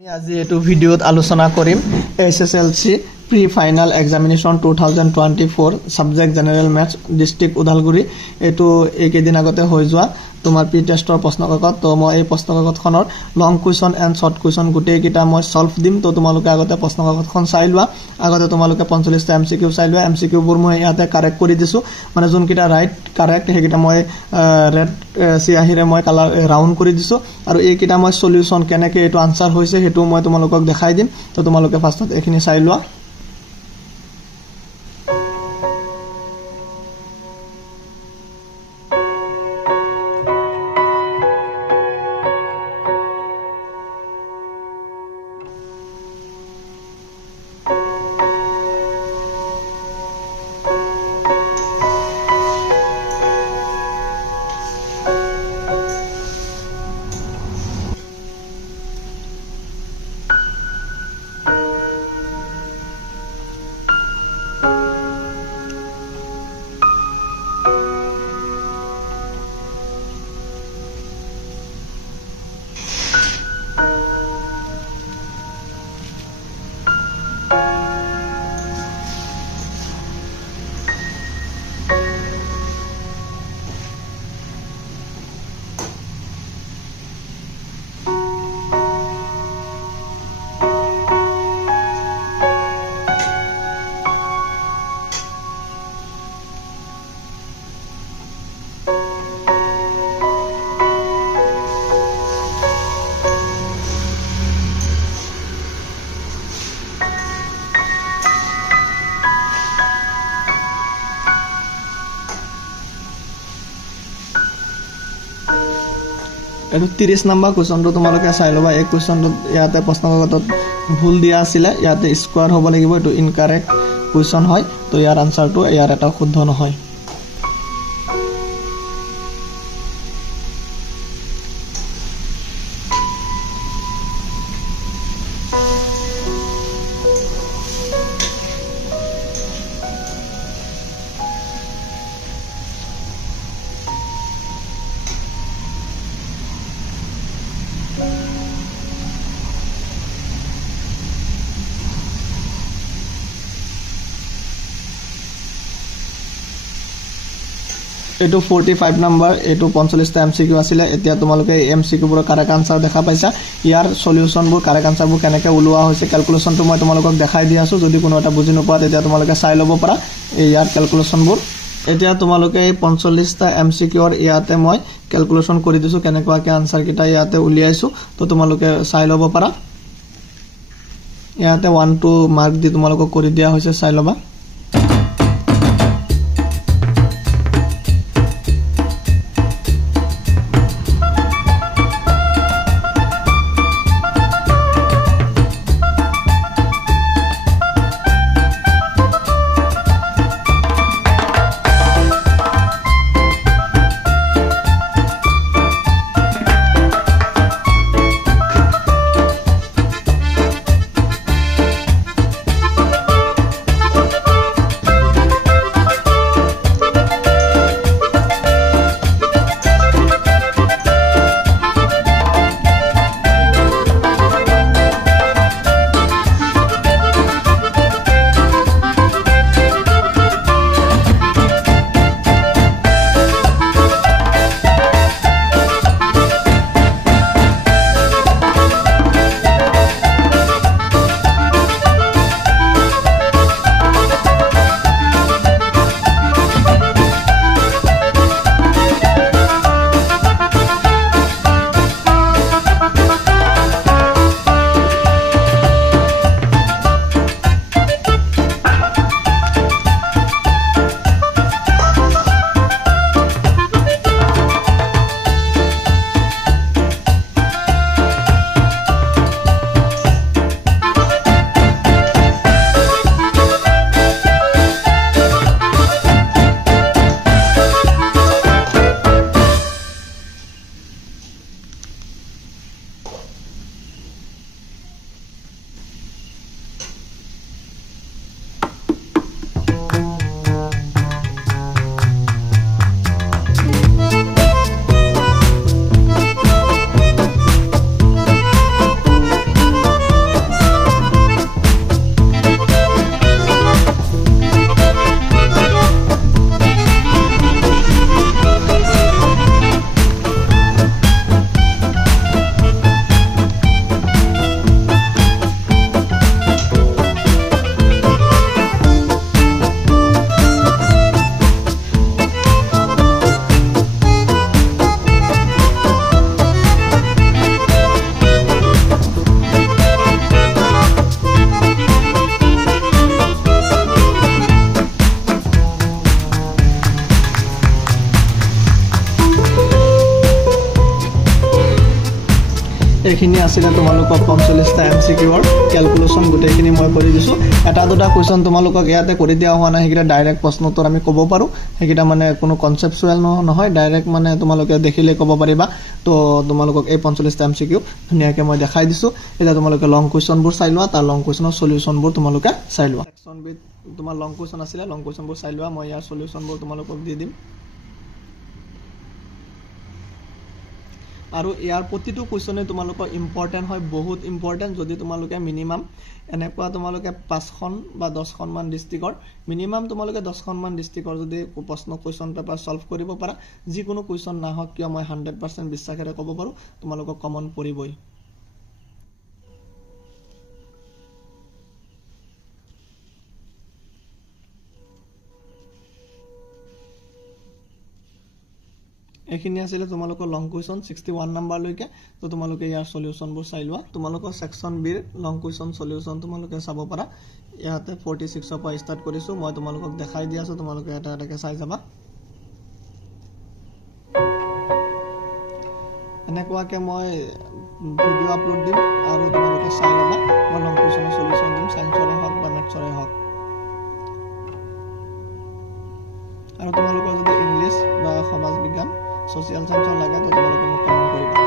আজি এটো ভিডিওত আলোচনা কৰিম SSLC pre final examination 2024 subject general maths district Udalguri এটো একেদিন আগতে হৈ যোৱা তোমাৰ প্ৰি টেষ্টৰ প্ৰশ্নকাকত তো মই এই প্ৰশ্নকাকতখনৰ লং কুৱেশ্যন এণ্ড শৰ্ট কুৱেশ্যন গুটেই কিটা মই সলভ দিম তো তোমালোকে আগতে প্ৰশ্নকাকতখন চাই লোৱা আগতে তোমালোকে 45 টা এমসিকিউ চাই লোৱা এমসিকিউ বোৰ মই ইয়াতে কাৰেক্ট কৰি দিছো মানে যোন কিটা ৰাইট কাৰেক্ট হেকিটা মই ৰেড সিয়াহিৰে মই কালাৰ ৰাউন্ড কৰি দিছো আৰু এই কিটা মই সলিউশন কেনেকে এটো আনসাৰ হৈছে হেতু মই তোমালোকক দেখাই দিম তো তোমালোকে ফাৰ্ষ্টত এখিনি চাই লোৱা এটো 30 নম্বৰ কোৱেশ্যনটো তোমালোকে চাই লবা এই কোৱেশ্যনটো ইয়াতে প্ৰশ্নকাকতত ভুল দিয়া আছিল ইয়াতে স্কয়াৰ হ'ব লাগিব এটো ইনকাৰেক্ট কোৱেশ্যন হয় তো ইয়াৰ আনসাৰটো ইয়াৰ এটা শুদ্ধ নহয় এটো 45 নম্বৰ এটো 45 টা এমসিকিউ আছিল এতিয়া তোমালোকে এমসিকিউ বোৰ কাৰেক্ট আনসাৰ দেখা পাইছা ইয়াৰ সলিউশন বোৰ কাৰেক্ট আনসাৰ বোৰ কেনেকে উলোৱা হৈছে ক্যালকুলেশনটো মই তোমালোকক দেখাই দি আছো যদি কোনো এটা বুজি নোপোৱা তেতিয়া তোমালোকে চাই লব পাৰা ইয়াৰ ক্যালকুলেশন বোৰ এতিয়া তোমালোকে এই 45 টা এমসিকিউ ৰ ইয়াতে মই ক্যালকুলেশন কৰি দিছো কেনেকুৱাকে আনসাৰ কিটা ইয়াতে উলিয়াইছো তো তোমালোকে চাই লব পাৰা ইয়াতে 1 2 মাৰ্ক দি তোমালোকক কৰি দিয়া হৈছে চাই লবা এইখিনি আছিলে তোমালোকৰ 45টা এমচিকিউৰ ক্যালকুলেশন গোটেইখিনি মই কৰি দিছো এটা দুটা কোৱেশ্চন তোমালোকক ইয়াতে কৰি দিয়া হোৱা নাই হেকিটা ডাইৰেক্ট প্ৰশ্ন উত্তৰ আমি ক'ব পাৰো হেকিটা মানে কোনো কনসেপচুৱেল নহয় ডাইৰেক্ট মানে তোমালোকে দেখিলে ক'ব পাৰিবা তো তোমালোকক এই 45টা এমচিকিউ ধুনিয়াকে মই দেখাই দিছো এটা তোমালোকে লং কোৱেশ্চনবোৰ চাই লোৱা তাৰ লং কোৱেশ্চনৰ সলিউশনবোৰ তোমালোকে চাই লোৱা সেকশন বি তোমাৰ লং কোৱেশ্চন আছিল লং কোৱেশ্চনবোৰ চাই লোৱা মই ইয়াৰ সলিউশনবোৰ তোমালোকক দি দিম আৰু ইয়াৰ প্ৰতিটো কোৱেশ্চনে তোমালোকৰ ইম্পৰ্টেন্ট হয় বহুত ইম্পৰ্টেন্ট যদি তোমালোকে মিনিমাম এনেকুৱা তোমালোকে 5খন বা 10খন মান ডিস্ট্ৰিক্টৰ মিনিমাম তোমালোকে 10খন মান ডিস্ট্ৰিক্টৰ যদি প্ৰশ্ন কোৱেশ্চন পেপাৰ সলভ কৰিব পাৰা যিকোনো কোৱেশ্চন না হক কিয় মই 100% বিশ্বাসেৰে ক'ব পাৰো তোমালোকক কমন পৰিবই এখিনি আছিল তোমালোকৰ লং কোৱেশ্চন 61 নম্বৰ লৈকে তো তোমালোকে ইয়াৰ সলিউশনবোৰ চাই লোৱা তোমালোকৰ সেকশন বি লং কোৱেশ্চন সলিউশন তোমালোকে চাব পাৰা ইয়াতে 46 পৰা ষ্টাৰ্ট কৰিছো মই তোমালোকক দেখাই দি আছো তোমালোকে এটা এটাকে চাই যাবা এনেকুৱাকে মই ভিডিও আপলোড দিম আৰু তোমালোকে চাই লবা মই লং কোৱেশ্চনৰ সলিউশন দিম সায়েন্সৰে হক বা মেথছৰে হক আৰু তোমালোকৰ যদি ইংলিশ বা সমাজ বিজ্ঞান সোশ্যাল সায়েন্সৰ লাগে তো তোমালোকে মোক কমেন্ট কৰিবা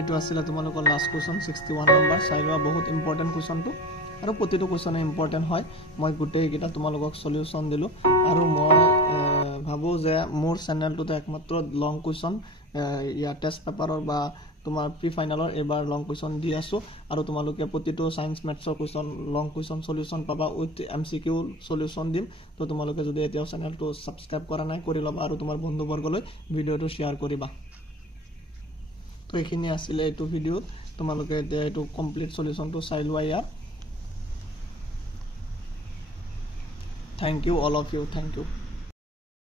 এটো আছিল তোমালোকৰ লাষ্ট কোৱেশ্চন 61 নম্বৰ চাই লোৱা বহুত ইম্পৰ্টেন্ট কোৱেশ্চনটো আৰু প্ৰতিটো কোৱেশ্চনে ইম্পৰ্টেন্ট হয় মই গোটেই কিটা তোমালোকক সলিউশন দিলো আৰু মই ভাবো যে মোৰ চেনেলটোতে একমাত্ৰ লং কোৱেশ্চন ইয়া টেষ্ট পেপাৰৰ বা তোমাৰ প্ৰি ফাইনালৰ এবাৰ লং কোৱেশ্চন দি আছো আৰু তোমালোকে প্ৰতিটো সায়েন্স মেথছৰ কোৱেশ্চন লং কোৱেশ্চন সলিউশন পাবা উইথ এমসিকিউ সলিউশন দিম তো তোমালোকে যদি এতিয়াও চেনেলটো সাবস্ক্ৰাইব কৰা নাই কৰি লবা আৰু তোমাৰ বন্ধু বৰ্গলৈ ভিডিওটো শেয়াৰ কৰিবা তো এখিনি আসলে এটো ভিডিও তোমালোকে এটো কমপ্লিট সলিউশনটো চাই লোৱা ইয়াৰ thank you all of you thank U